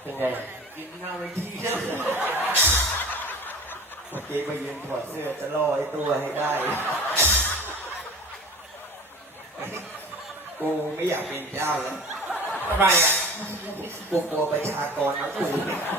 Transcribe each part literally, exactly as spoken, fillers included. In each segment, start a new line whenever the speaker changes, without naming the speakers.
เป็นไงกินข้าวไปทีเดียว
เมื่อกี้ไปยืนถอดเสื้อจะล่อไอ้ตัวให้ได้กูไม่อยากเป็นเจ้าแล้ว
ทำไมอ่ะ
กูกลัวประชากรนะกู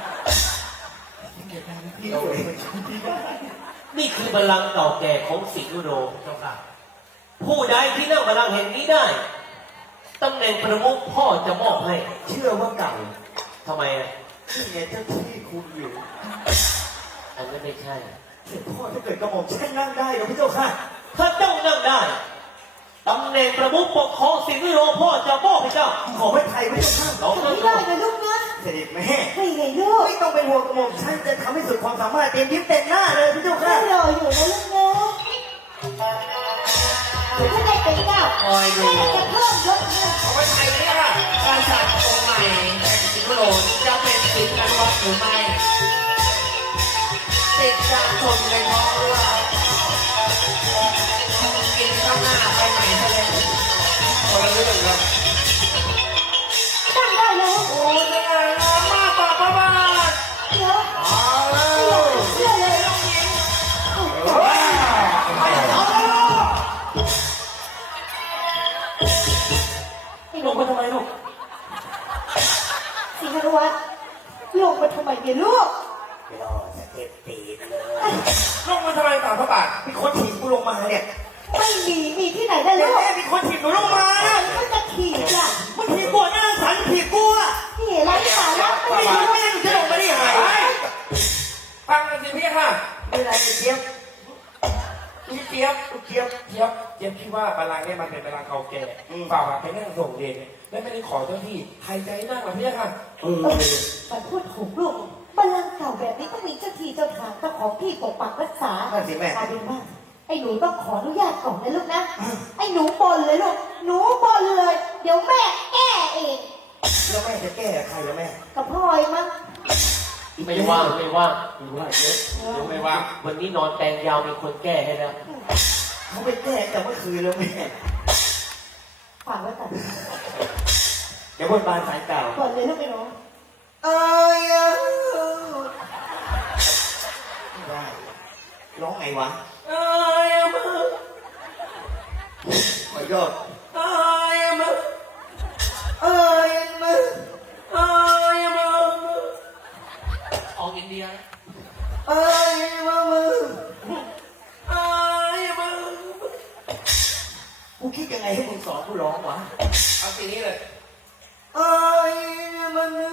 นี่คือบัลลังก์เก่าแก่ของสิงห์อุโรเจ้าค่ะผู้ใดที่นั่งบัลลังก์แห่งนี้ได้ตำแหน่งประมุขพ่อจะมอบให้
เชื่อว่าเก่า
ทำไมอ่ะ
ที่ไงเจ้าที่คุณอยู่
อันนั้นไม่ใช่
เห็นพ่อถ้าเกิดกระหม่อมฉันนั่งได้หรอพี่เจ้าค่ะ
ถ้าเจ้านั่งได้ตำแหน่งประมุขปกครองสิงห์อุโรพ่อจะมอบให้เจ้า
ขอให้ไทยพี่เจ้าค่ะ
ลองนั่งดู
ได้เลยลูกนะ
เสด็จแม่
ให้ไงลูก
ไม่ต้องเป็นห่วงกระหม่อมฉันจะทำให้สุดความสามารถเต็มยิ้มเต็มหน้าเลยพี่เจ้าค่ะ
รออยู่นะลูกนะถ้าได้เป็นเจ้า
คอยดู
จะเพิ่มยศให้
ขอให้ไทยเนี่ยค่ะการจัดองค์ใหม่แห่งสิงห์อุโรจะเป็นสิงห์กันวัดหรือไม่ติดตามชมในท้องเรือกินข้าวหน้าไปใหม่ทะเลคนละเรื่องครับ
ตั้งได้แล้ว
โอ้ยงานงามมากป่าประมาท
เดี๋ยว
เอา
เชื่อเลย
ไปเอานี่ลงมาทำไมลูก
สิงห์วัฒน์ลงมาทำไมเนี่ยลูก
รอจะเจ็บตีนเลย
ลงมาทำไมป่าพระบาท
มีคนถีบกูลงมาเนี่ย
ไม่มีมีที่ไหนได้ลูก
แม่มีคนถีบหนูลงมา
มันจะขี่จ้ะ
มันถีบกูนั่งสันถีบกูอ่ะ
นี่ไรสาระ
ไม่รู้แม่หนูจะลงมาได้ยังไง
ฟังกันสิพี่ค่ะ
ไม่ไรเจี๊ยบ
พี่เจี๊ยบเจี๊ยบเจี๊ยบเจี๊ยบคิดว่าบัลลังก์เนี่ยมันเป็นบัลลังก์เก่าแก่ฝ่าบาทไปนั่งส่งเดชและไม่ได้ขอเจ้าที่ใครใจนั่งหรอพี่ค่ะ
เออ
มันพูดถูกลูกบัลลังก์เก่าแบบนี้ต้องมีเจ้าที่เจ้าทางเจ้าของที่ปกปักรักษา
สิแม่
เอาเป็นว่าไอ้หนูต้องขออนุญาตก่อนนะลูกนะไอ้หนูบนเลยลูกหนูบนเลยเดี๋ยวแม่แก้เอง
แล้วแม่จะแก้ใครแล้วแม่
กับพ่อยมั้ง
ไม่ว่างไม่ว่างไม่ว่างเยอะรู้ไม่ว่างวันนี้นอนแตงยาวมีคนแก้ให้แล้ว
เขาไปแก้แต่เมื่อคืนแล้วแม่
ฝากไว้ก่อน
เดี๋ยวบนบานสายเก่า
ก่อนเลยลูกไอ้หนู
เอ้ยได้ร้องไงวะ
เอ้ยมึง
ขอยอด
เอ้ยมึง
เอ้ยมึง
เอ้ยมึงออกอินเดีย
เอ้ยมึง
เอ้ยมึง
กูคิดยังไงให้มึงสอนกูร้องวะ
เอาทีนี้เลย
เอ้ยมึง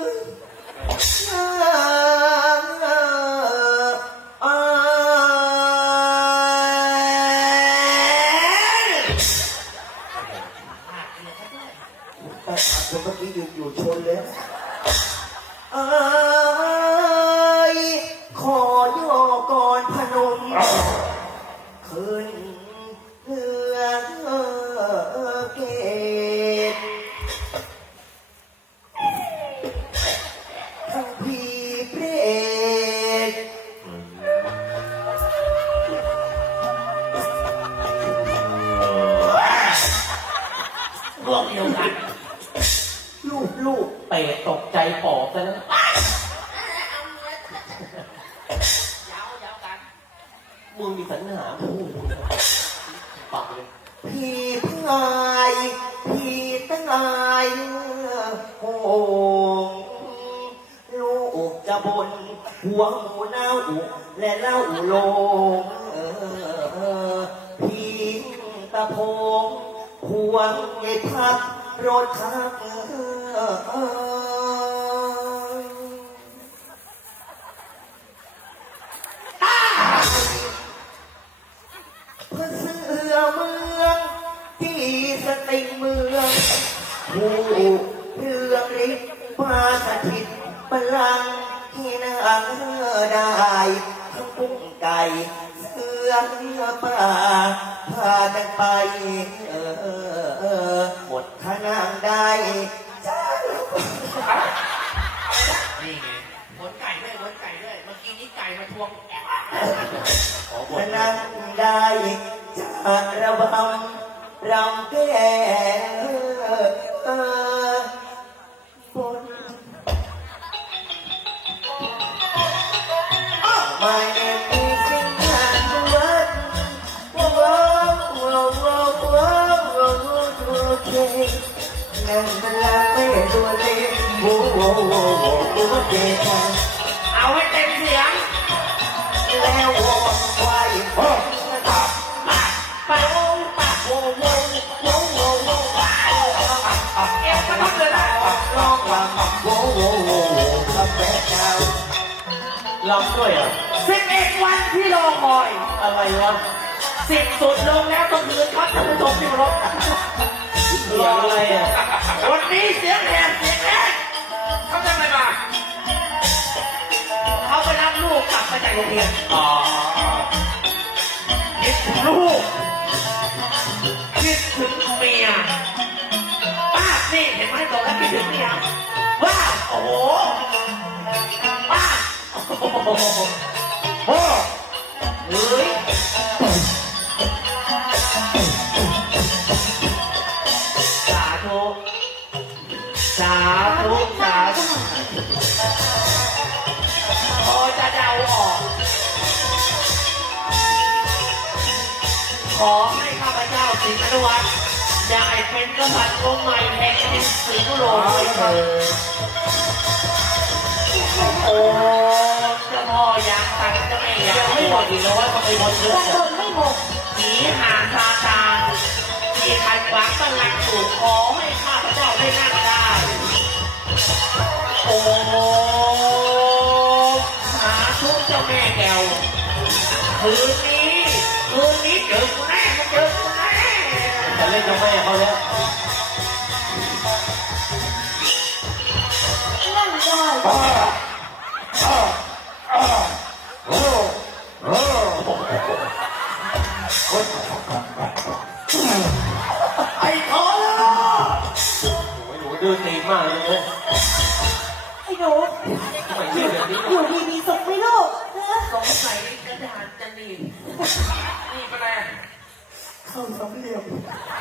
เมื่อกี้อยู่อยู่ชนเลยเอ้ยขอย่อก่อนพนมขึ้นเรือเกตทั้งพี่เปรต
รวมเดียวกันลูกลูกเตะตกใจปอบซะแล้วยาวยาวกันมึงมีสัญหาพูดปักเลย
พี่พายพี่ตั้งอายโอ้ลูกจะบนหัวหมูเน่าและเล่าโลงพี่ตะพงห่วงไอ้พักรถทักเพื่อเสือเมืองที่สติเมืองผู้เรื่องฤทธิ์มาสถิตพลังที่นางได้ทั้งปุ้งไก่เสือป่าพากันไปเออหมดขนางได้จ้า
นี่ไงหมดไก่ด้วยหมดไก่ด้วยเมื่อกี้นี้ไก่มาทวง
ขนางได้จะระบำรำแก่บนนั่งบัลลังก์ไม่ตัวเล็กโว้โว้โว้โว้โว้เจชา
เอาให้เต็มเสียง
แล้ววอนไว้โอ้
ปะปะปะปะโวโวโวโวโวปะเอวมันต้องเลยนะ
ร้องรำโว้โว้โว้โว้กับแม่เจ้า
ลำด้วยอ่ะ
สิบเอ็ดวันที่รอคอย
อะไรวะ
สิบสุดลงแล้วต้องคืนครับท่านผู้ชมที่เคารพ
เสียงอะไรอ่ะ
วันนี้เสียงแหบเสียงแหบเขาทำอะไรมาเขาไปรับลูกกลับมาจากโรงเรียน
อ๋อ
คิดถึงลูกคิดถึงเมียป้านี่เห็นไหมบอกแล้วคิดถึงเมียว้าโอ้โหป้าโอ้โหโอ้เฮ้ยสาธุสาธุสาธุพอจะเดาออกขอให้ข้าพเจ้าสิงห์อนุวัฒน์ได้เป็นกษัตริย์องค์ใหม่แห่งดินสิงห์โลกด้วยเถิดโอ้เจ้าพ่ออยากตัดเจ้าแม่อยาก
ยังไม่หมดอีกแล้วว่าทำไมหมดเย
ยั
อะ
งโดนไม่หมด
ผีหาซาตานที่ขัดขวางบัลลังก์สู่ขอให้ข้าพเจ้าได้นั่งได้ โอ้สาธุเจ้าแม่แก้วคืนนี้คืนนี้เจอกูแน่มึงเจอกูแน่
จะเล่นกับแม่เขาแล้ว
นั่งได้
ไอ้ทอ
โอ้ยหนูดื้อตีมากเลยเนี่ย
ไอ้หนู
ทำไมดื้อแบบนี้
อยู่ดีมีสุขไหมลูกนะ
สงสัยกระดาษจะหนีบนี่เป็นไร
เข้าสามเหลี่ยม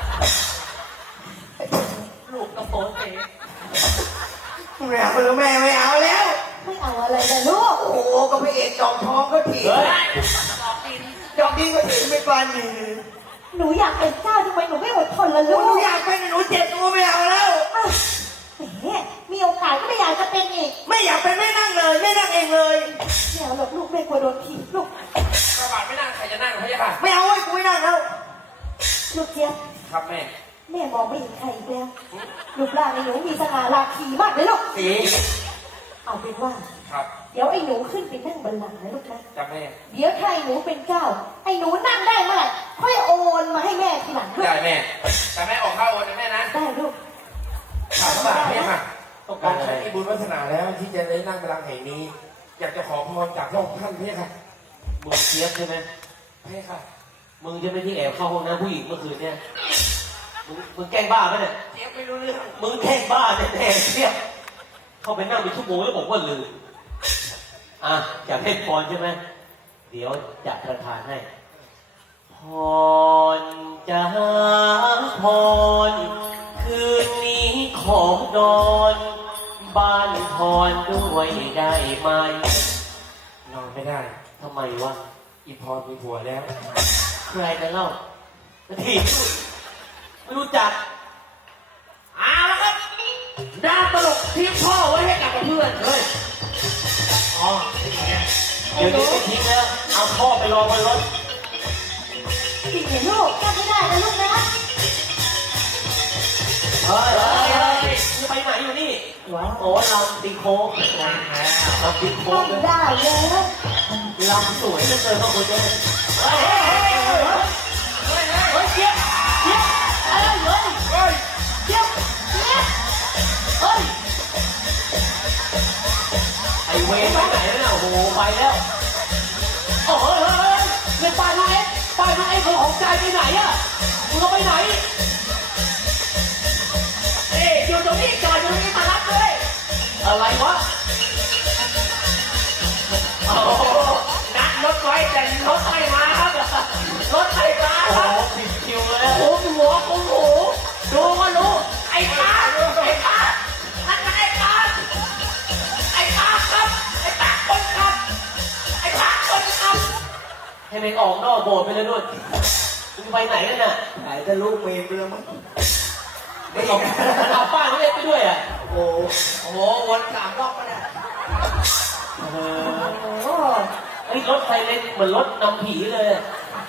ลูกกระโปรงเอ๋
ไม่เอาแล้วแม่ไม่เอาแล้ว
ไม่เอาอะไรเลยลูก
โอ้โหก็พระเอกจอมทองก็ถีบ
เฮ้ยตอบดิน
จอมดีก็ถีบไม่ปานนี่
หนูอยากเป็นเจ้าทำไมหนูไม่อดทนล่ะ
ห
ลู
นู
ก
อยากเป็นหนูเจ็บตัวไม่เอาแล้ว
อ้าวแหมมีโอกาสก็ไม่อยากจะเป็นอีก
ไม่อยากเป็นไม่นั่งเลยไม่นั่งเองเลย
ไม่เอาหรอกลูกไม่กลัวโดนถีบลูก
กระบาดไม่นั่งใครจะนั่งพะยะค่ะ
ไม่เอาไอ้ยกูไม่นั่งแล้ว
ลูกเจี๊ยบ
ครับแม่
แม่มองไม่เห็นใครอีกแล้วรูปร่างไอ้หนูมีสง่าราคีมากเลยลูก
สี
เอาเป็นว่า
ครับ
เดี๋ยวไอ้หนูขึ้นไปนั่งบัลลังก์นะลูกนะ
จ้าแม่
เดี๋ยวถ้าไอ้หนูเป็นเจ้า ไอ้หนูนั่งได้เมื่อไหร่ค่อยโอนมาให้แม่ทีหลังลูก
ได้แม่แต่แม่ออกข้าวโอนนะแม่นะ
ได้ลูก
ถามว่าพะยะค่ะ
ต้อง
ก
การ
อง
อะไร
ใช้มีบุญวาสนาแล้วที่จะได้นั่งบัลลังก์แห่งนี้ อยากจะขอพรจากพระองค์ท่านพะยะค่ะ
มึงเทียบใช่ไหม
พะยะค่ะ
มึงจะไม่ที่แอบเข้าห้องน้ำผู้หญิงเมื่อคืนเนี่ย มึงมึงแกล้งบ้าไหมเนี่ย
เจี๊ยบไม่รู้เรื่อง
มึงแกล้งบ้าแน่ๆเนี่ยเข้าไปนั่งเป็นชั่วโมงแล้วบอกว่าลืมอ่ะอยากเล่นพรใช่ไหมเดี๋ยวจะประทานให้ พรจะหาพร คืนนี้ขอนอน บ้านพรด้วยได้ไหม
นอนไม่ได้
ทำไมวะ
อีพรมีผัวแล้ว
ใครกันเล่าทีไม่รู้จัก
เอาละครับดาวตลกทิ้งพ่อไว้ให้กับเพื่อนเฮ้ยอ๋อ
เดี๋ยวนี้ไม่ทิ้งแล้ว เอาพ่อไปรอบนรถ
จริงเหรอลูกจำไม่ได้นะลูกนะ
เฮ้ยเฮ้ยเฮ้ยมึงไปไหนอยู่นี่โอ้ลำตีโค้งลำตีโค้ง
จำ
เลย
ได้แล้ว
ลำสวยเหลือเกินพ่อคุณเจ้
เฮ้ยเฮ้ยเฮ้ยเฮ้ยเฮ้ยเจี๊ยบเจี๊ยบ
เอ้ยเฮ้ย
เฮ้ย
เจี๊ยบเจี๊ยบเฮ้ย
ไอเวรไปไหนแล้วเนี่ยโอ้โหไปแล้วโอ้โหเฮ้ยเฮ้ยเล่นป้ายน้องเอ็กซ์ป้ายน้องเอ็กซ์ของของใจไปไหนอะมึงเอาไปไหน
เอ้ยอยู่ตรงนี้จอดอยู่ตรงนี้มารับเลย
อะไรวะโอ้โห
นัดรถไว้แต่รถไม่มาครับรถไม่มา
โอ้
ค
โห
รับ
ผิดคิวเลย
โอ้โหหัวโอ้โหดูก็รู้ไอ้ตาไอ้ตาท่านไอ้ตาไอ้ตาครับไอ้ตาคนครับไอ้ตาคนครับ
ให้มันออกนอกโบสถ์ไปเลยด้วยมึงไปไหนกันน่ะ
ไหนจะลูกเมนไปแล้วมั้ง
ไม่เอาเอาป้าเขาเล่นไปด้วยอ่ะ
โอ้
โอ้โหวนสามรอบก็ได้
เออ
โอ้โห
เฮ้ยรถไฟเล็กเหมือนรถนำผีเลยอะ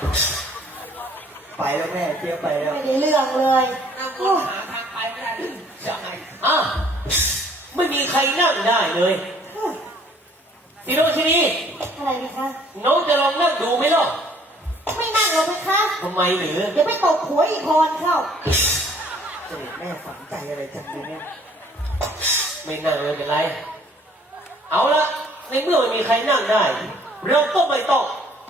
ไปแล้วแม่เที่ยวไปแล้ว
ไม่ได้เรื่องเลย
นั่งว
โอ้
นหาทางไปไม่ได้จะไง
อ้าวไม่มีใครนั่งได้เลยสิโรชินี
อะไรดีคะ
น้องจะลองนั่งดูไหมล่ะ
ไม่นั่งหรอกไหมคะ
ทำไมหรือ
เดี๋ยวไปตบหัวอีกพรเข้า
เสด็จแม่ฝังใจอะไรจังเลยเนี่ย
ไม่นั่งเลยเป็นไร เอาละในเมื่อไม่มีใครนั่งได้ เราก็ไม่ต้อง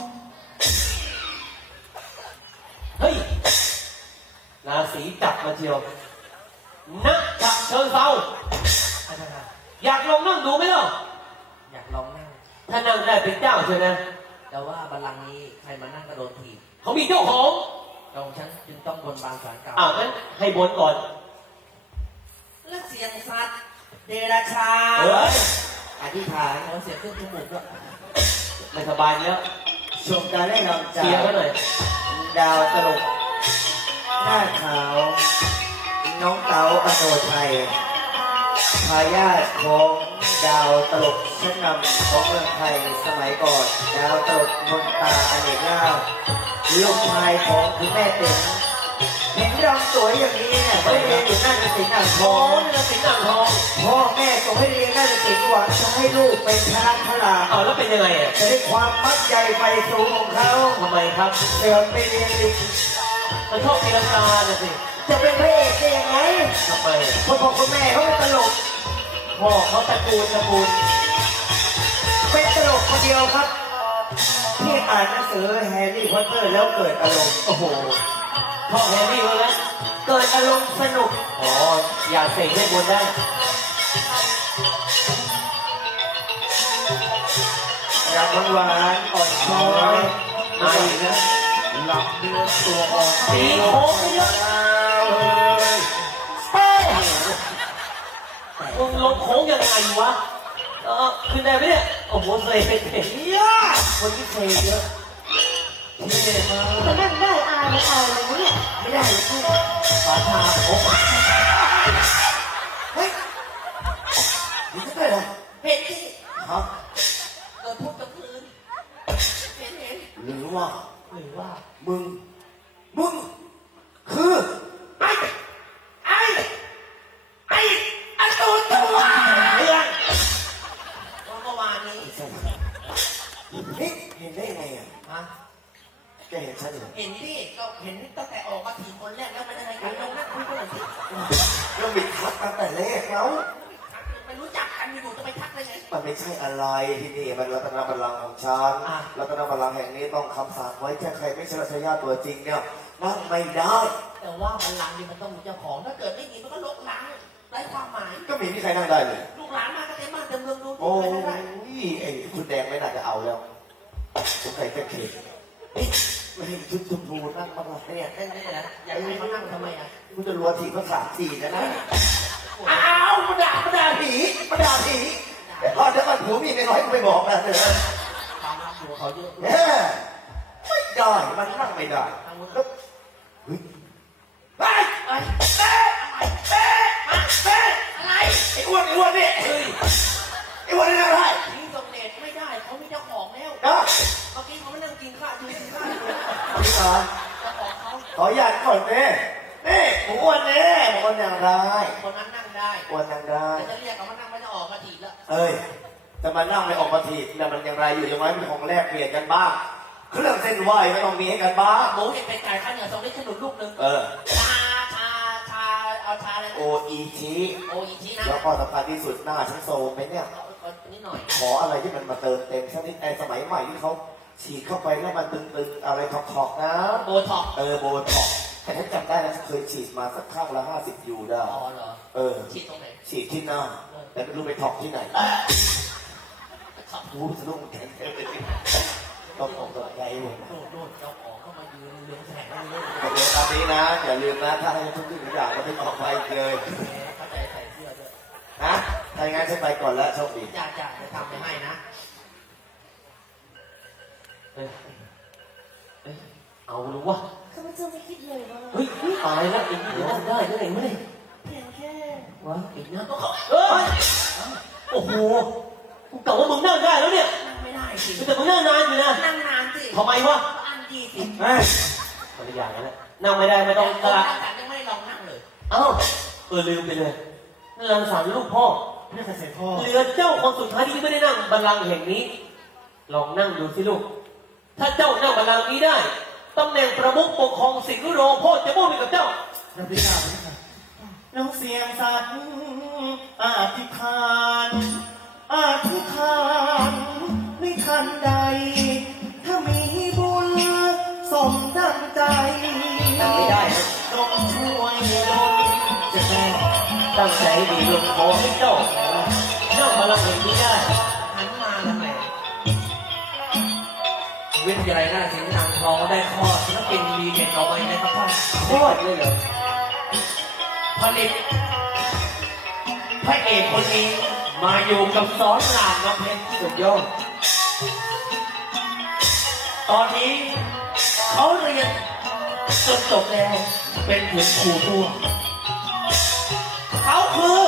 เฮ้ย ราศีจับมาเชียวนักจับเชิญเซาอยากลองนั่งดูไหมล่ะ
อยากลองนั่ง
ถ้านั่งได้เป็นเจ้าเชียวนะ
แต่ว่าบัลลังก์นี้ใครมานั่งกระโดดถีบ
เขามีเจ้าของ
เราฉันจึงต้องบนบานสารกล่าว
อ่างั้นให้บนก่อน
และเสียงสัตว์เดรัจฉา
เฮ้ย
อธิษฐาน
เราเสียงเครื่องจมูกด้วย
ไม่สบายแล้ว
ชมการได้นำจา
เคลียร์
ก
เขาหน่อย
ดาวตลกหน้าขาว น้องเต๋าอโนไทยทายาทของดาวตลกชั้นนำของเมืองไทยสมัยก่อน ดาวตลกมนตาอเนกลาภลูกชายของคุณแม่เต็มเห็นรำสวยอย่างนี้เนี่ยไปเรียนอยู่หน้าศิลป์อ่างท
โอ้
อง
นี่เราสิงห์อ่างทอง
พ่อแม่ส่งให้เรียนหน้าศิลป์หวังจะให้ลูกเป็นพระพระลา
เอาแล้วเป็นยังไงอ่ะ
จะได้ความมักใหญ่ไฟสูงของเขา
ทำไมครับ
เดินไปเรียนลิง
มันชอบตีลังกาน่ะสิ
จะเป็นพระเอกได้ยังไง
ทำไม
พ่อพ่อคุณแม่เขาเป็นตลก
พ่อเขาตระกูลตระกูล
เป็นตลกคนเดียวครับ ที่อ่านหนังสือแฮร์รี่พอตเตอร์แล้วเกิดอารมณ์
โอ้โหพ่อแฮร์รี่เขาแล้ว
เกิดอารมณ์สนุก
อ๋ออยากเสกให้บนได้
รักหวานอ่อนช้อย
มาอีกนะ
หลับเนื้อตัวอ่อน
ตีโค้งไปเยอะ
เฮ้ย
มึงลงโค้งยังไงวะ เออขึ้นได้ไหมเนี่ย โอ้โหเสกเสก
เยอะคนที่เคยเยอะที่เด็กมา
จะนั่งได้อายไม่อายเลยเนี่ย
ไม่ได้เลย
ฝาทาโอ้โห
เฮ้ยนี่จะเป็นอะไร
เห็นที่
ครับ
เกิดทุกกลางคืนเห็นเห็น
หรือว่า
หรือว่า
มึง มึง คือไอ้ไอ้ไอ้ไอ้ตัวตัวเรื่อง
เมื่อวานนี้
เฮ้ยเห็นได้ไงอ่ะ
ฮะ
แกเห็นฉันเหรอ
เห็นที่ก็เห็นตั้งแต่ออกมาถีบคนแรกแล้วมันอะไรกันลงนั่งคุยกันหน่อยสิ
เราบิดทักตั้งแต่แรกแล้ว
ไม่รู้จักกันอยู่ๆจะไปทักได้ไง
มันไม่ใช่อะไรที่นี่มันรัตนบัลลังก์ของฉัน
อ่ะ
รัตนบัลลังก์แห่งนี้ต้องคำสาปไว้แค่ใครไม่ใช่รัชยาตัวจริงเนี่ยนั่งไม่ได้
แต่ว่าบัลลังก์นี่มันต้องมีเจ้าของ ถ้าเกิดไม่มีมันก็ลกล้างไร้ความหมาย
ก็มีที่ใครนั่งได้เลย
ลูกหลานมาก็เต็มบ้านเต็มเมืองดู
โอ้
ไม่ได้
ยไอ้คุณแดงไม่น่าจะเอาแล้วสงสัยจะเข็ดเอ๊ะไม่ให้ชุดชมพูนั่งบ้างเหรอ
เนี่ยเต้นได้นะอยากให้มานั่งทำไมอ่ะ
กูจะรัวทีเขาสามทีนะนะ
อ้าวมาด่ามาด่า
ผีมาด่าผีเดี๋ยวก่อนเดี๋ยวก่อนผัวมีไม่น้อยกูไปบอกนะเถอะ
ความรักหัวเขาเยอะ
แหม่ไม่ได้มันนั่งไม่ได้แล้วเฮ้ย
ไปไปเต้อะไรเต้มาเต้อะไร
ไอ้อ้วนไอ้อ้วนนี่
เฮ้ย
ไอ้อ้วนนี่นั่งได้
นี่ส่งเน็ตไม่ได้เขามีเจ้าของแล้ว
นะ
เมื่อกี้เขาไม่นั่งกินข้าวดูกินข้าวอยู่
นี่ก่อน
เจ้าของเขา
ขออนุญาตก่อนเน่นี่หมูอ้วนเน่หมูอ้วนนั่งได้
คนนั้นนั่งได้
อ้วนนั่งได้
แต่จะเรียกเขามานั่งไม่จะออกมาถีบแล้ว
เอ้ยแต่มันนั่งไม่ออกมาทีแต่มันยังไรอยู่ยังไงเป็นของแลกเปลี่ยนกันบ้างเครื่องเส้นไหวไม่ต้องมีให้กันบ้าง
หมูเห็นเป็นไก่ข้าวเหนียวส่งได้ขนุนลูกหนึ่ง
เออ
ชาชาชาเอาชาอะไร
โออีชี
โออีชีนะ
แล้วก็สำคัญที่สุดหน้าฉันโซมไปเนี่ย
เอาเอานิดหน่อย
ขออะไรที่มันมาเติมเต็มสักนิดในสมัยใหม่ที่เขาฉีดเข้าไปแล้วมันตึงๆอะไรถอกๆนะ
โบท็อกซ์
เออโบท็อกซ์แต่ฉันจำได้นะฉันเคยฉีดมาสักข้างละห้าสิบยูได้
อ๋อเหรอ
เออ
ฉีดตรงไหน
ฉีดที่หน้า แต่ไม่รู้ไปถอกที่ไหน
ขับ
รู้สะดุ้งแขนเลยต้องออกกำลังกายหมด
โดดโดดเจ้าของเข้ามายืนเรืองแสงเลย
แต่เดี๋ยวตอนนี้นะอย่าลืมนะถ้าให้ทุกสิ่งทุกอย่างมันไม่ออกไปอีกเลย
เข้าใจใส่เสื้อด้วย
นะถ้าอย่างนั้นฉันไปก่อนแล้วโชคดี
จ่าจ่าจะทำไปให้นะ
เอ้ยเอ้ยเอาหรือวะ
ข้าพเจ้าไม่คิดเลยว่า
เฮ้ยตายแล้วไอ้นี่จะนั่งได้ได้ไงวะเนี่ยวะอีกนะก็เขาเอ้ยโอ้โหกูกะว่ามึงนั่งได้แล้วเนี่ย
นั่งไม่ได้สิ
แต่มึงนั่งนานอยู่นะ
นั่งนานสิ
ทำไมวะ
อันยี่สิบ
เฮ้ยคนละอย่างกันแล้วนั่งไม่ได้ไม่ต้อง
ต
กระ
แต่ยังไม่ลองนั่งเลย
เอ้าเออลืมไปเลยนั่นรังสรรค์ลูกพ่อ
นี่เกษตรพ่อ
เหลือเจ้าคนสุดท้ายที่ไม่ได้นั่งบัลลังก์แห่งนี้ ลองนั่งดูสิลูก ถ้าเจ้านั่งบัลลังก์นี้ได้ตำแหน่งประมุขปกครองสิงห์โรพ่อจะมอบให้กับเจ้า
รับได้ข่าวไหมครับน้องเสียงสัตว์อธิษฐานอธิษฐานไม่ทันใด ถ้ามีบุญสมดังใจ
นั่งไม่ได้นะ
ต้องช่วยดล
จะแม่ตั้งใจให้ดีลูกขอให้เจ้านั่งบัลลังก์แห่งนี้ได้
หันมาทำไมวิทยาลัยราชสิงห์นางทองก็ได้ข้อศิลปินดีเด่นต่อไปในพระพัน
โคตรเลยเหรอ
ผลิตพระเอกคนนี้มาอยู่กับสอนรามน้ำเพชรสุดยอดตอนนี้เขาเรียนจนจบแล้วเป็นถึงครูตัว เขาคือ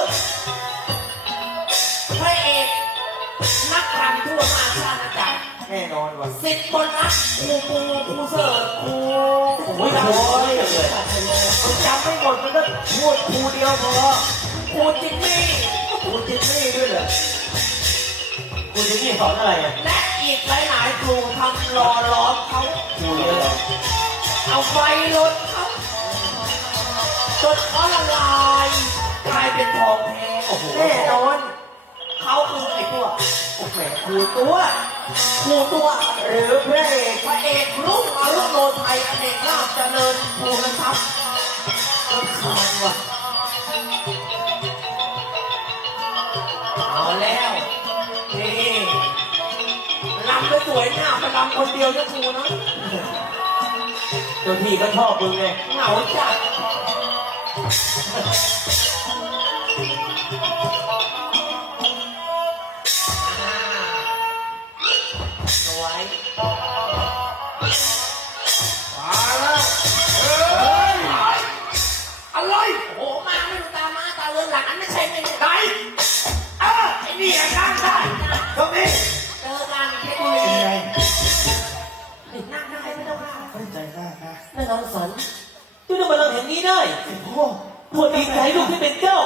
พระเอกนักรำทั่วมาชาติจักร
แน่นอนว่ะ
สิทธิ์บนรักครูปูครูเสิร์ชครู
โอ้ยโอ้ยเลย
มันจำไม่หมดมันก็พูดครูเดียวพอ
ครูจิมมี่
ครูจิตนี่ด้วยเหรอ
คุณจะนี่สอนอะไรอ่ะ
และอีกหลายๆครูทำรอล้อมเขา
ครูเยอะเหรอ
เอาไฟลดเขาจนเขาละลายกลายเป็นทองแท้โอ้โห
แน่นอน
เขาคือไอ้พวก
โอ้โหครูตัว
ครูตัว
หรือพระเอก
พระเอกรุ่งอรุณโรไทยอเนกลาภเจริญภูมิทรัพย์
รำคาญว่ะ
เอาแล้วนี่ลำไปสวยหน้าไปลำคนเดียวนะครูนะ
เจ้าพี่ก็ชอบมึงไง
เหงาจัดสวย
มาแล้ว
เฮ้ยอะไรโอ้โหมาไม่ดูตามาตาเรือนหลังอันไม่ใช่ไม่ไหนเออไอ้นี่นั่งได้ตรงนี้เจอกันเพชรบุรี
เป็นไง
นั่งได้ไม่ต้องนั่ง
เข้าใจมากนะ
น่ารังสรรค์ที่นั่งบัลลังก์แห่งนี้ได้
เสียพ่อ
พวกดีใจลูกที่เป็นเจ้า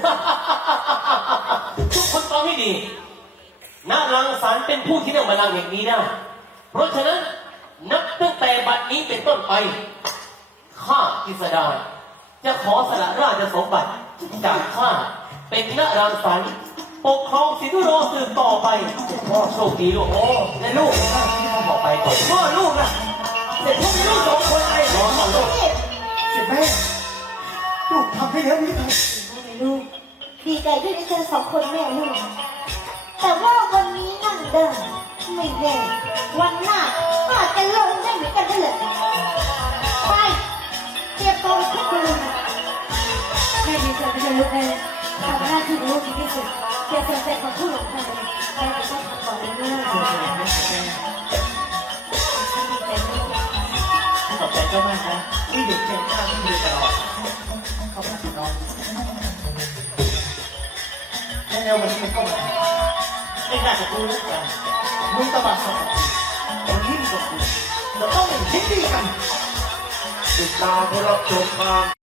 ทุกคนฟังให้ดีนารังสรรค์เป็นผู้ที่นั่งบัลลังก์แห่งนี้ได้ เพราะฉะนั้นนับตั้งแต่บัดนี้เป็นต้นไป ข้ากิษดาจะขอสละราชสมบัติจากข้าเป็นนารังสรรค์ปกครองสิทธุโรสืบต่อไปพ่อโชคดีลูกโอ้และลูกต่อไปต่อพ่อลูกนะเสร็จพวกมีลูกสองคนไอ้รอสองลูก
เสร็จแม่ลูกทำให้แล้วนี่ไง
ลูกดีใจด้วยที่เจอสองคนแม่ลูก แต่ว่าวันนี้นั่งได้ไม่แน่วันหน้าอาจจะลงได้เหมือนกันนั่นแหละไปเตรียมตัวขึ้นไปเลยแม่ดีใจด้วยลูกแม่ทำหน้าที่ของลูกดีที่สุดเพียงแต่ของผู้หลงทางแม่จะต้องทำก่อนเลยนะ
ขอบใจเจ้ามากนะที่อยู่เคียงข้างที่ดูตลอดขอบคุณน้องและในวันนี้มันก็มาไม่น่าจะรู้นะจ๊ะมึงตะบัดสองวันนี้มีกับกูเราต้องเป็นชิ้นดีกัน
ติดตามพวกเราชมความ